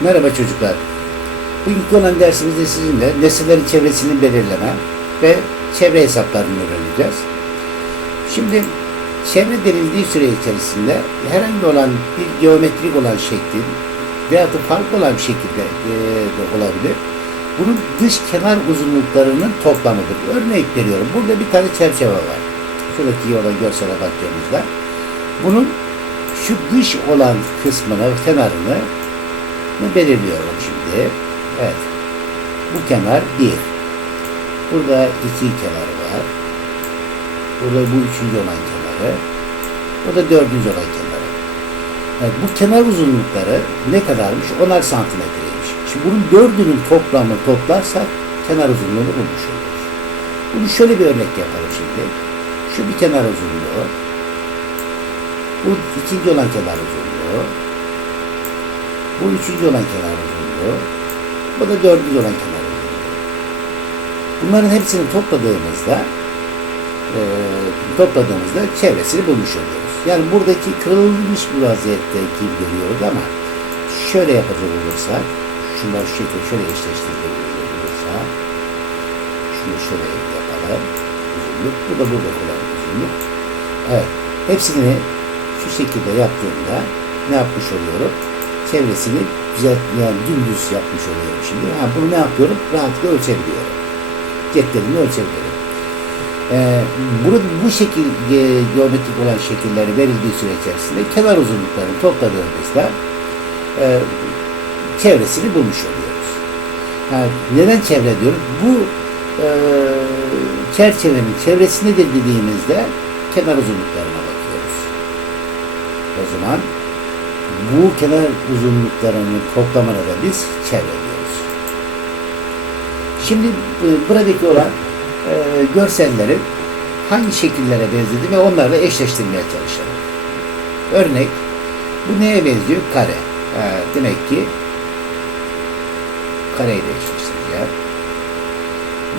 Merhaba çocuklar. Bugünkü olan dersimizde sizinle nesnelerin çevresini belirleme ve çevre hesaplarını öğreneceğiz. Şimdi çevre denildiği süre içerisinde herhangi olan bir geometrik olan şeklin veya da farklı olan bir şekilde e, de olabilir. Bunun dış kenar uzunluklarının toplamıdır. Örnek veriyorum. Burada bir tane çerçeve var. Şuradaki olan görsele baktığımızda. Bunun şu dış olan kısmını, kenarını bunu belirliyorum şimdi. Evet. Bu kenar bir. Burada iki kenarı var. Burada bu üçüncü olan kenarı. Burada dördüncü olan kenarı. Evet, bu kenar uzunlukları ne kadarmış? Onar santimetreymiş. Şimdi bunun dördünün toplamı toplarsak kenar uzunluğunu bulmuş oluruz. Bunu şöyle bir örnek yapalım şimdi. Şu bir kenar uzunluğu. Bu ikinci olan kenar uzunluğu. Bu üçüncü olan kenar uzunluğu. Bu da dördüncü olan kenar uzunluğu. Bunların hepsini topladığımızda e, topladığımızda çevresini bulmuş oluyoruz. Yani buradaki kırılmış bir vaziyette gibi görüyoruz ama şöyle yapacak olursak şunları şu şekilde şöyle eşleştirecek olursak şunu şöyle yapalım. Uzunluk. Bu da burada olan uzunluk. Evet. Hepsini şu şekilde yaptığımda ne yapmış oluyorum? Çevresini güzel, yani dümdüz yapmış oluyorum şimdi. Ha, bunu ne yapıyorum? Rahatlıkla ölçebiliyorum. Cetvelini ölçebiliyorum. Ee, bunu bu şekil geometrik olan şekilleri verildiği süre içerisinde kenar uzunluklarını topladığımızda e, çevresini bulmuş oluyoruz. Yani neden çevre diyorum? Bu e, çerçevenin çevresi nedir dediğimizde kenar uzunluklarına bakıyoruz. O zaman bu kenar uzunluklarının toplamına da biz çevre diyoruz. Şimdi bu- buradaki olan e, görselleri hangi şekillere benzedi ve onlarla eşleştirmeye çalışalım. Örnek, bu neye benziyor? Kare. Ha, demek ki kareyle eşleştireceğim.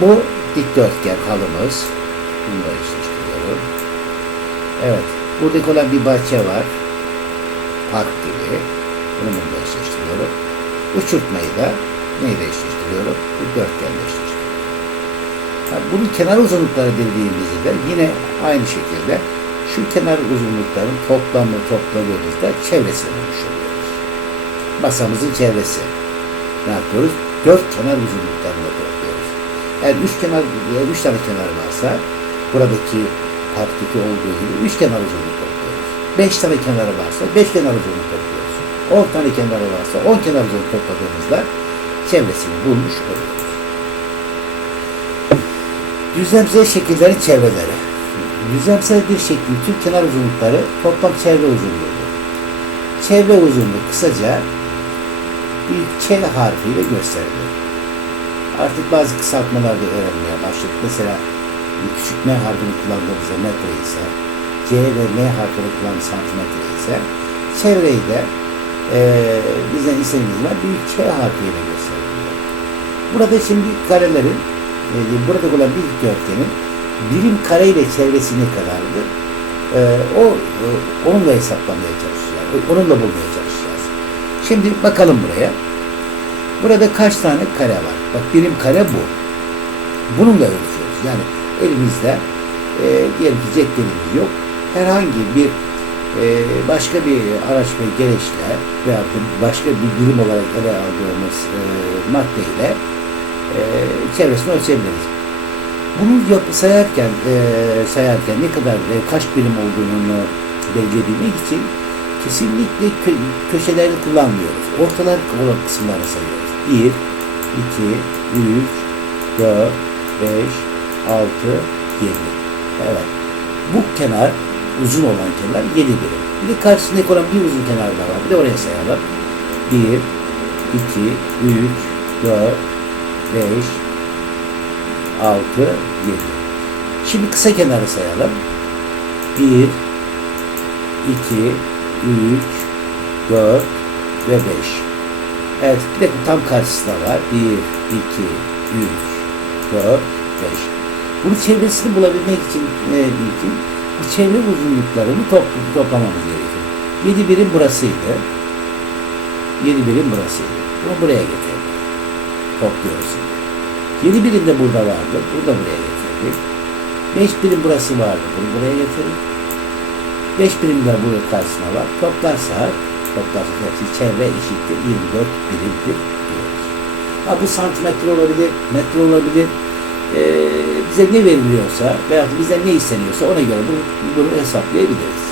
Bu dikdörtgen halımız. Bunu da eşleştiriyorum. Evet. Buradaki olan bir bahçe var. Park gibi. Bunu bununla eşleştiriyorum. Uçurtmayı da neyle eşleştiriyorum? Bu dörtgenle eşleştiriyorum. Ha, bunun kenar uzunlukları dediğimizde de yine aynı şekilde şu kenar uzunlukların toplamı topladığımızda çevresini bulmuş. Masamızın çevresi. Ne yapıyoruz? Dört kenar uzunluklarını topluyoruz. Eğer üç kenar, eğer üç tane kenar varsa buradaki parktaki olduğu gibi üç kenar uzunluk topluyoruz. Beş tane kenarı varsa beş kenar uzunluk topluyoruz. On tane kenarı varsa on kenar uzunluk topladığımızda çevresini bulmuş oluyoruz. Düzlemsel şekillerin çevreleri. Düzlemsel bir şeklin tüm kenar uzunlukları toplam çevre uzunluğudur. Çevre uzunluğu kısaca bir Ç harfiyle gösterilir. Artık bazı kısaltmalar da öğrenmeye başladık. Mesela küçük M harfini kullandığımızda metre ise, C ve M harfini kullandığımız santimetre ise, çevreyi de eee bizden istediğimiz var büyük Ç harfiyle gösteriliyor. Burada şimdi karelerin e, burada olan bir dikdörtgenin birim kare ile çevresi ne kadardır? E, o e, onunla hesaplamaya çalışacağız. Onunla bulmaya çalışacağız. Şimdi bakalım buraya. Burada kaç tane kare var? Bak birim kare bu. Bununla ölçüyoruz. Yani elimizde e, diyelim ki cetvelimiz yok. Herhangi bir e, başka bir araç ve gereçle veya başka bir birim olarak ele aldığımız e, maddeyle e, çevresini ölçebiliriz. Bunu yap, sayarken sayarken ne kadar kaç birim olduğunu belirleyebilmek için kesinlikle kö, köşeleri kullanmıyoruz. Ortalar olan kısımları sayıyoruz. 1, 2, 3, 4, 5, 6, 7. Evet. Bu kenar uzun olan kenar 7 birim. Bir de karşısındaki olan bir uzun kenar da var. Bir de oraya sayalım. 1, 2, 3, 4, 5, 6, 7. Şimdi kısa kenarı sayalım. 1, 2, 3, 4 ve 5. Evet, bir de tam karşısında var. 1, 2, 3, 4, 5. Bunun çevresini bulabilmek için ne için? Çevre uzunluklarını topl toplamamız gerekiyor. 7 birim burasıydı. 7 birim burasıydı. Bunu buraya getirdik. Topluyoruz. Yedi birim de burada vardı. Bunu da buraya getirdik. Beş birim burası vardı. Bunu buraya getirdik. Beş birim de burada karşısına var. Toplarsak toplarsak hepsi çevre eşittir 24 birimdir diyoruz. Ha, bu santimetre olabilir, metre olabilir. Ee, bize ne veriliyorsa veya bize ne isteniyorsa ona göre bunu, bunu hesaplayabiliriz.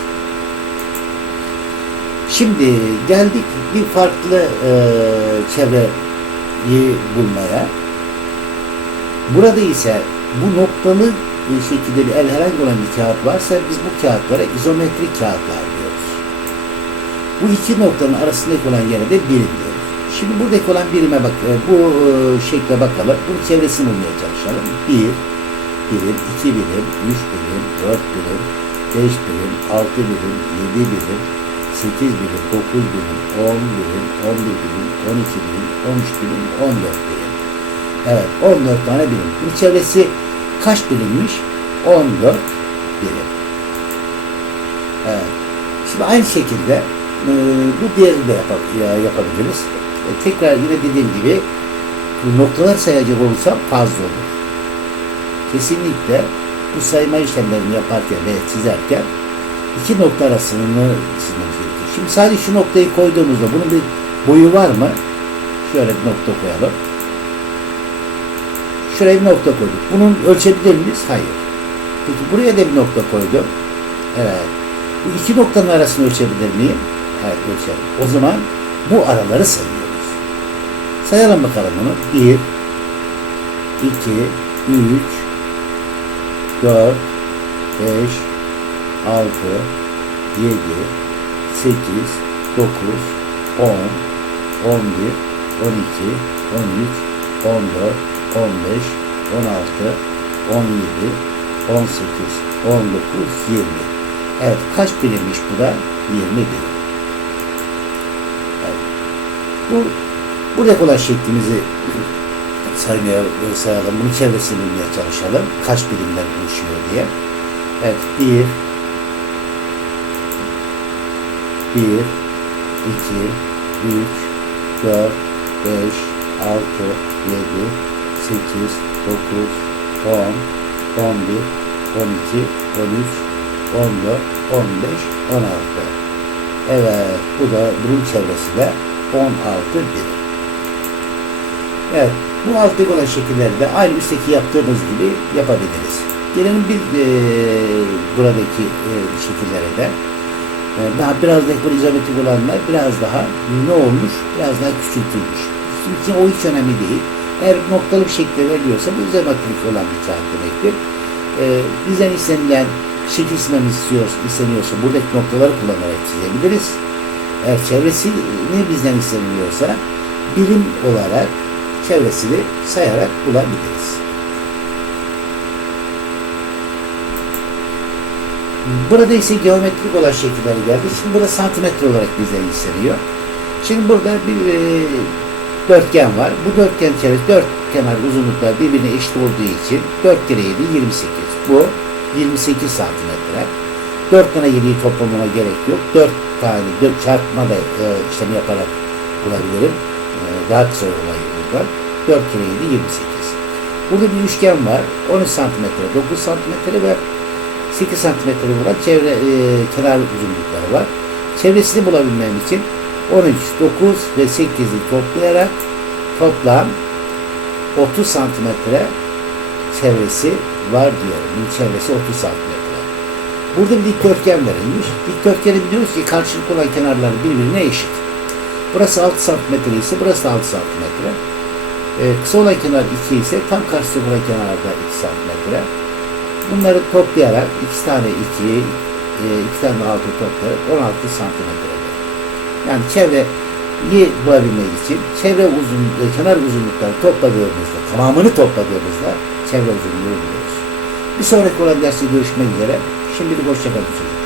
Şimdi geldik bir farklı e, çevreyi bulmaya. Burada ise bu noktalı bir şekilde bir el herhangi olan bir kağıt varsa biz bu kağıtlara izometrik kağıtlar diyoruz. Bu iki noktanın arasındaki olan yere de birim. Şimdi buradaki olan birime bak, e, bu e, şekle bakalım. Bunun çevresini bulmaya çalışalım. Bir, birim, iki birim, üç birim, dört birim, beş birim, altı birim, yedi birim, sekiz birim, dokuz birim, on birim, on bir birim, on iki birim, on üç birim, on dört birim. Evet, 14 tane birim. Bunun çevresi kaç birimmiş? 14 birim. Evet. Şimdi aynı şekilde e, bu diğerini de yapa- ya- yapabiliriz. E, tekrar yine dediğim gibi noktalar sayacak olursam fazla olur. Kesinlikle bu sayma işlemlerini yaparken ve çizerken iki nokta arasını çizmemiz gerekiyor. Şimdi sadece şu noktayı koyduğumuzda bunun bir boyu var mı? Şöyle bir nokta koyalım. Şuraya bir nokta koyduk. Bunun ölçebilir miyiz? Hayır. Peki buraya da bir nokta koydum. Evet. Bu iki noktanın arasını ölçebilir miyim? Evet ölçerim. O zaman bu araları sayıyoruz. Sayalım bakalım bunu. 1 2 3 4 5 6 7 8 9 10 11 12 13 14 15, 16, 17, 18, 19, 20. Evet kaç birimmiş bu da? 20 birim. Evet. Bu buradaki olan şeklimizi saymaya sayalım. Bunun çevresini bulmaya çalışalım. Kaç birimden oluşuyor diye. Evet 1 1 2 3 4 5 6 7 8, 9, 10, 11, 12, 13, 14, 15, 16. Evet, bu da bunun çevresi de 16 birim. Evet, bu alttaki olan şekilleri de aynı üstteki yaptığımız gibi yapabiliriz. Gelelim bir e, buradaki e, şekillere de. E, daha biraz daha bu izometrik olanlar biraz daha ne olmuş? Biraz daha küçültülmüş. Çünkü o hiç önemli değil. Eğer noktalı bir şekilde veriliyorsa bu izometrik olan bir kağıt demektir. Ee, bizden istenilen şekil çizmemiz istiyorsa, isteniyorsa buradaki noktaları kullanarak çizebiliriz. Eğer çevresini bizden isteniliyorsa birim olarak çevresini sayarak bulabiliriz. Burada ise geometrik olan şekiller geldi. Şimdi burada santimetre olarak bizden isteniyor. Şimdi burada bir e, dörtgen var. Bu dörtgen çevresi dört kenar uzunluklar birbirine eşit olduğu için 4 kere 7 28. Bu 28 santimetre. 4 tane 7'yi toplamama gerek yok. 4 tane 4 çarpma da e, işlemi yaparak bulabilirim. E, daha kısa burada. 4 kere 7 28. Burada bir üçgen var. 13 santimetre, 9 santimetre ve 8 santimetre olan çevre e, kenar uzunlukları var. Çevresini bulabilmem için 13, 9 ve 8'i toplayarak toplam 30 santimetre çevresi var diyorum. Bunun çevresi 30 santimetre. Burada bir dikdörtgen verilmiş. Dikdörtgeni biliyoruz ki karşılıklı olan kenarları birbirine eşit. Burası 6 santimetre ise burası da 6 santimetre. Ee, kısa olan kenar 2 ise tam karşılıklı olan kenar da 2 santimetre. Bunları toplayarak 2 tane 2, 2 tane 6 toplayarak 16 santimetre. Yani çevreyi bulabilmek için çevre uzun, e, kenar uzunlukları topladığımızda, tamamını topladığımızda çevre uzunluğu buluyoruz. Bir sonraki olan derste görüşmek üzere. Şimdilik hoşçakalın.